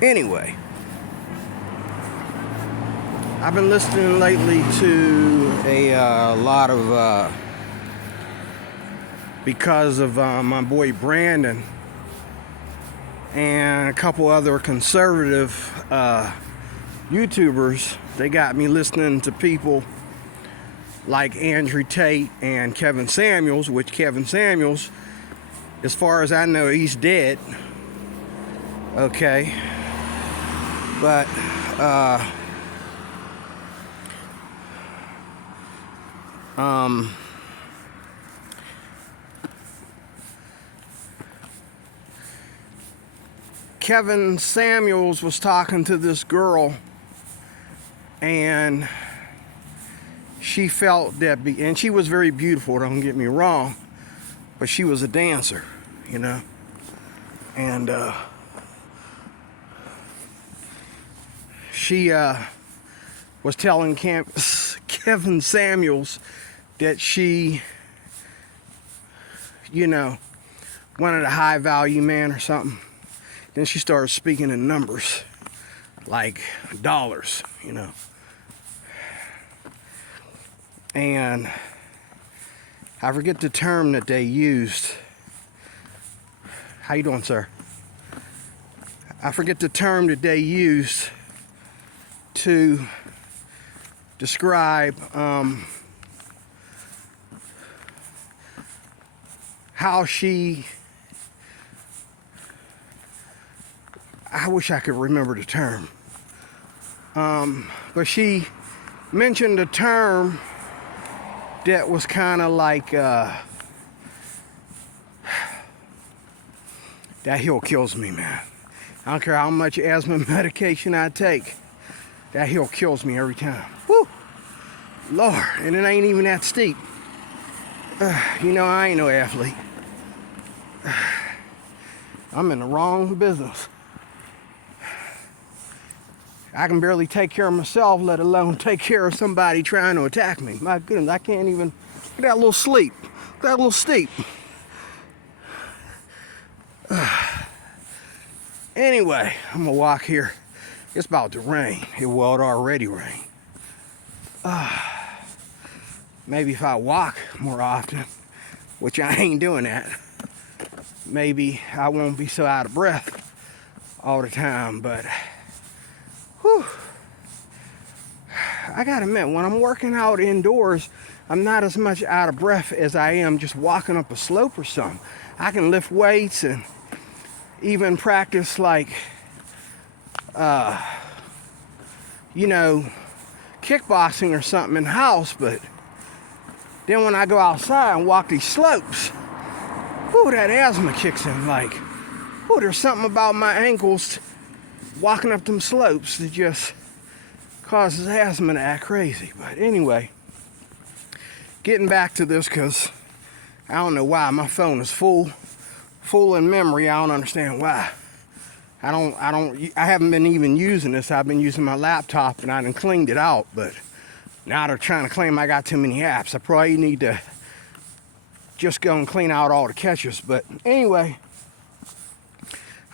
Anyway, I've been listening lately to a lot of, because of my boy Brandon and a couple other conservative YouTubers. They got me listening to people like Andrew Tate and Kevin Samuels, which Kevin Samuels, as far as I know, he's dead. Okay. But Kevin Samuels was talking to this girl, and she felt that, and she was very beautiful, don't get me wrong, but she was a dancer, you know, and she was telling Kevin Samuels that she, you know, wanted a high value man or something. Then she started speaking in numbers, like dollars, you know. And I forget the term that they used. How you doing, sir? I forget the term that they used to describe how she, I wish I could remember the term, but she mentioned a term that was kind of like, that hill kills me, man. I don't care how much asthma medication I take, that hill kills me every time. Woo! Lord, and it ain't even that steep. You know, I ain't no athlete. I'm in the wrong business. I can barely take care of myself, let alone take care of somebody trying to attack me. My goodness, I can't even get that little sleep, that little steep. Anyway, I'm gonna walk here. It's about to rain. It already rained. Maybe if I walk more often, which I ain't doing that, maybe I won't be so out of breath all the time, but whew, I gotta admit, when I'm working out indoors, I'm not as much out of breath as I am just walking up a slope or something. I can lift weights and even practice like, you know, kickboxing or something in the house, but then when I go outside and walk these slopes, whoo, that asthma kicks in. Like, whoo, there's something about my ankles walking up them slopes that just causes asthma to act crazy. But anyway, getting back to this, because I don't know why my phone is full in memory. I don't understand why. I haven't been even using this. I've been using my laptop and I done cleaned it out, but now they're trying to claim I got too many apps. I probably need to just go and clean out all the caches. But anyway,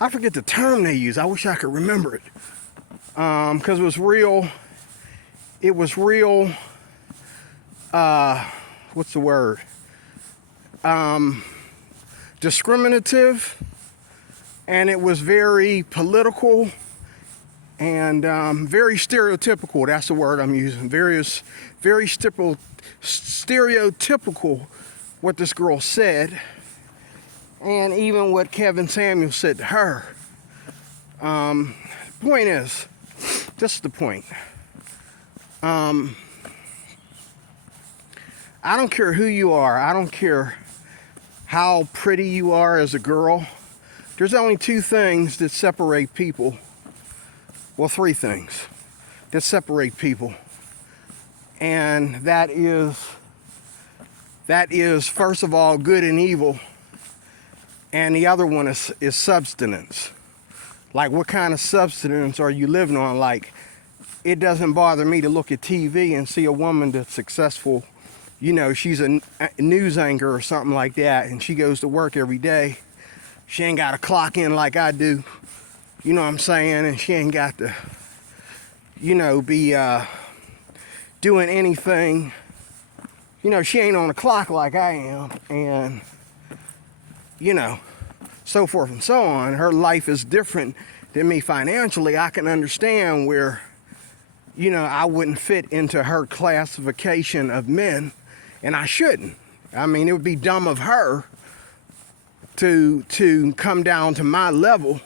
I forget the term they use. I wish I could remember it. Because it was real, what's the word? Discriminative, and it was very political and very stereotypical. That's the word I'm using. Very stereotypical what this girl said, and even what Kevin Samuels said to her. Point is, this is the point. I don't care who you are. I don't care how pretty you are as a girl. There's only two things that separate people. Well, three things that separate people. And that is first of all, good and evil. And the other one is substance. Like, what kind of substance are you living on? Like, it doesn't bother me to look at TV and see a woman that's successful. You know, she's a news anchor or something like that, and she goes to work every day. She ain't got to clock in like I do. you know what I'm saying, and she ain't got to, you know, be doing anything. You know, she ain't on the clock like I am, and, you know, so forth and so on. Her life is different than me financially. I can understand where, you know, I wouldn't fit into her classification of men, and I shouldn't. I mean, it would be dumb of her to come down to my level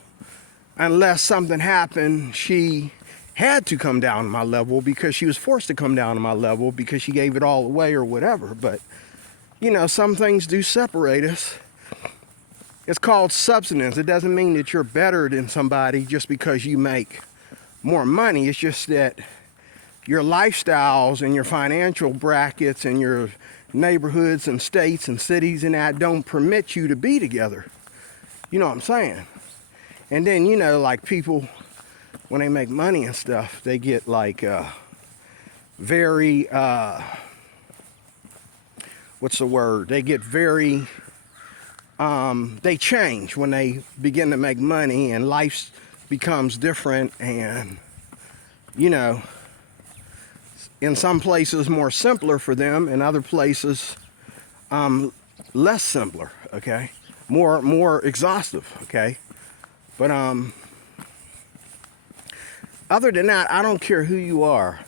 unless something happened. She had to come down to my level because she was forced to come down to my level because she gave it all away or whatever. But, you know, some things do separate us. It's called substance. It doesn't mean that you're better than somebody just because you make more money. It's just that your lifestyles and your financial brackets and your neighborhoods and states and cities and that don't permit you to be together. You know what I'm saying? And then, you know, like people, when they make money and stuff, they get like very, what's the word? They get very, they change when they begin to make money and life becomes different, and, you know, in some places more simpler for them, in other places less simpler, okay? More exhaustive, okay? But other than that, I don't care who you are.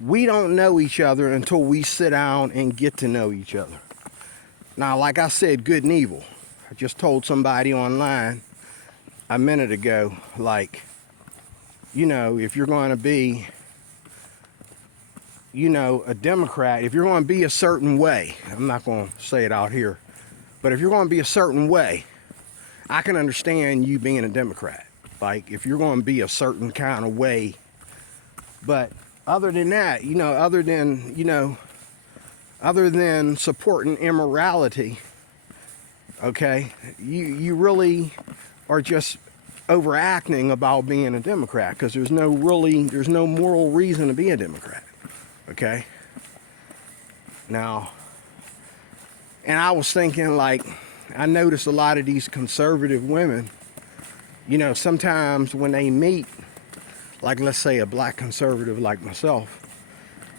We don't know each other until we sit down and get to know each other. Now, like I said, good and evil. I just told somebody online a minute ago, like, you know, if you're going to be, you know, a Democrat, if you're going to be a certain way, I'm not going to say it out here, but if you're going to be a certain way, I can understand you being a Democrat. Like, if you're going to be a certain kind of way. But other than that, you know, other than supporting immorality, okay, you really are just overacting about being a Democrat, because there's no moral reason to be a Democrat, okay? Now, and I was thinking, like, I noticed a lot of these conservative women, you know, sometimes when they meet, like, let's say a black conservative like myself,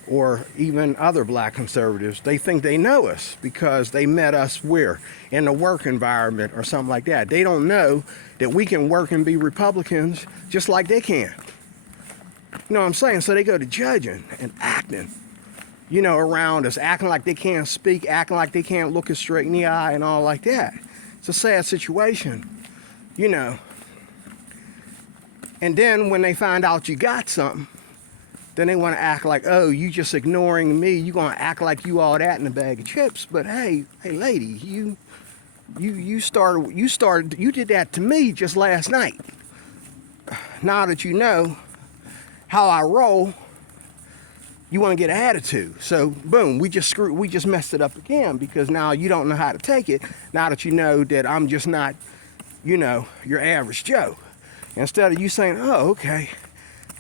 or even other black conservatives, they think they know us because they met us where? In the work environment or something like that. They don't know that we can work and be Republicans just like they can. You know what I'm saying? So they go to judging and acting, you know, around us, acting like they can't speak, acting like they can't look us straight in the eye and all like that. It's a sad situation, you know. And then when they find out you got something, then they want to act like, oh, you just ignoring me. You gonna act like you all that in a bag of chips. But hey, lady, you did that to me just last night. Now that you know how I roll, you want to get an attitude. So boom, we just messed it up again, because now you don't know how to take it. Now that you know that I'm just not, you know, your average Joe. Instead of you saying, oh, okay,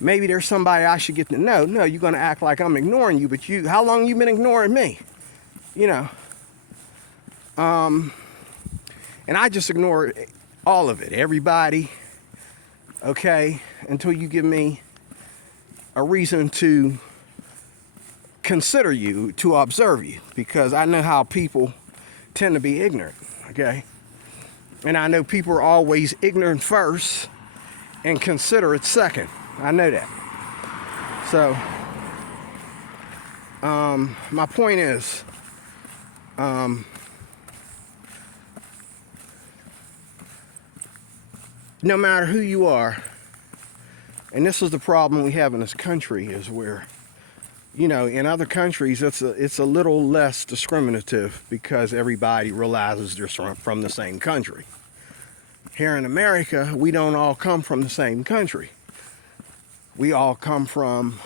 maybe there's somebody I should get to know. No, you're going to act like I'm ignoring you, but how long you been ignoring me? You know. And I just ignore all of it, everybody, okay, until you give me a reason to consider you, to observe you, because I know how people tend to be ignorant, okay? And I know people are always ignorant first and considerate second. I know that. So, my point is, no matter who you are, and this is the problem we have in this country, is where, you know, in other countries it's a little less discriminative because everybody realizes they're from the same country. Here in America, we don't all come from the same country. We all come from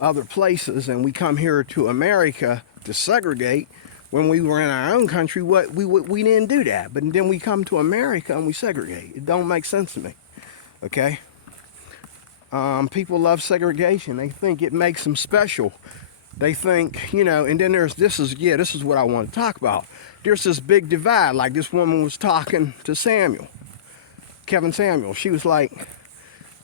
other places, and we come here to America to segregate. When we were in our own country, we didn't do that. But then we come to America and we segregate. It don't make sense to me, okay? People love segregation. They think it makes them special. They think, you know, and then this is what I want to talk about. There's this big divide, like this woman was talking to Samuel. Kevin Samuels. She was like,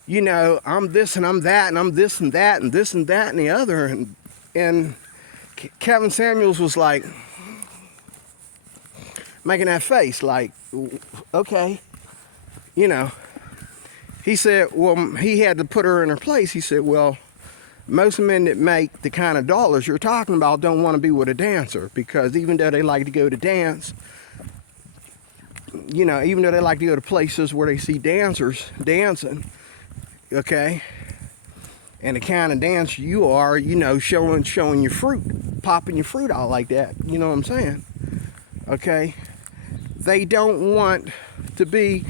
you know, I'm this and I'm that and I'm this and that and this and that and the other. And Kevin Samuels was like, making that face like, okay, you know. He said, well, he had to put her in her place. He said, well, most men that make the kind of dollars you're talking about don't want to be with a dancer, because even though they like to go to dance, you know, even though they like to go to places where they see dancers dancing, okay, and the kind of dancer you are, you know, showing your fruit, popping your fruit out like that, you know what I'm saying, okay, they don't want to be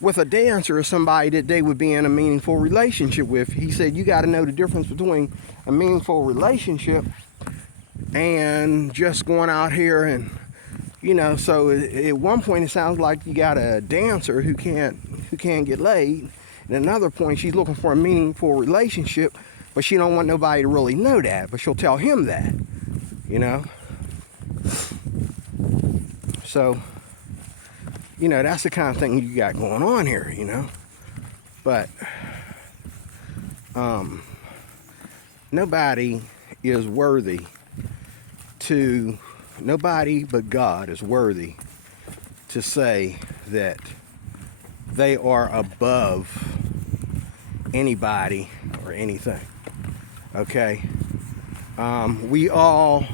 with a dancer or somebody that they would be in a meaningful relationship with. He said you got to know the difference between a meaningful relationship and just going out here and, you know. So at one point it sounds like you got a dancer who can't get laid, and another point she's looking for a meaningful relationship, but she don't want nobody to really know that, but she'll tell him that, you know. So, you know, that's the kind of thing you got going on here, you know. But nobody is worthy to, nobody but God is worthy to say that they are above anybody or anything, okay? We all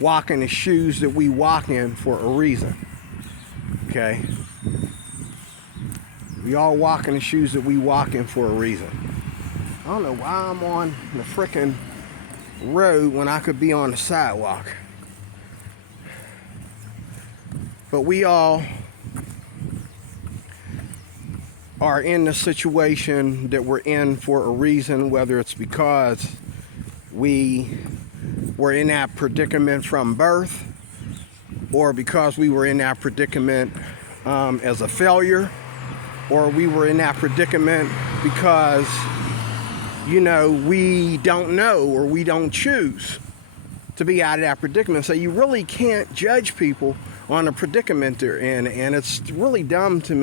walk in the shoes that we walk in for a reason. Okay, we all walk in the shoes that we walk in for a reason. I don't know why I'm on the frickin' road when I could be on the sidewalk. But we all are in the situation that we're in for a reason, whether it's because we were in that predicament from birth, or because we were in that predicament as a failure, or we were in that predicament because, you know, we don't know or we don't choose to be out of that predicament. So you really can't judge people on the predicament they're in, and it's really dumb to me.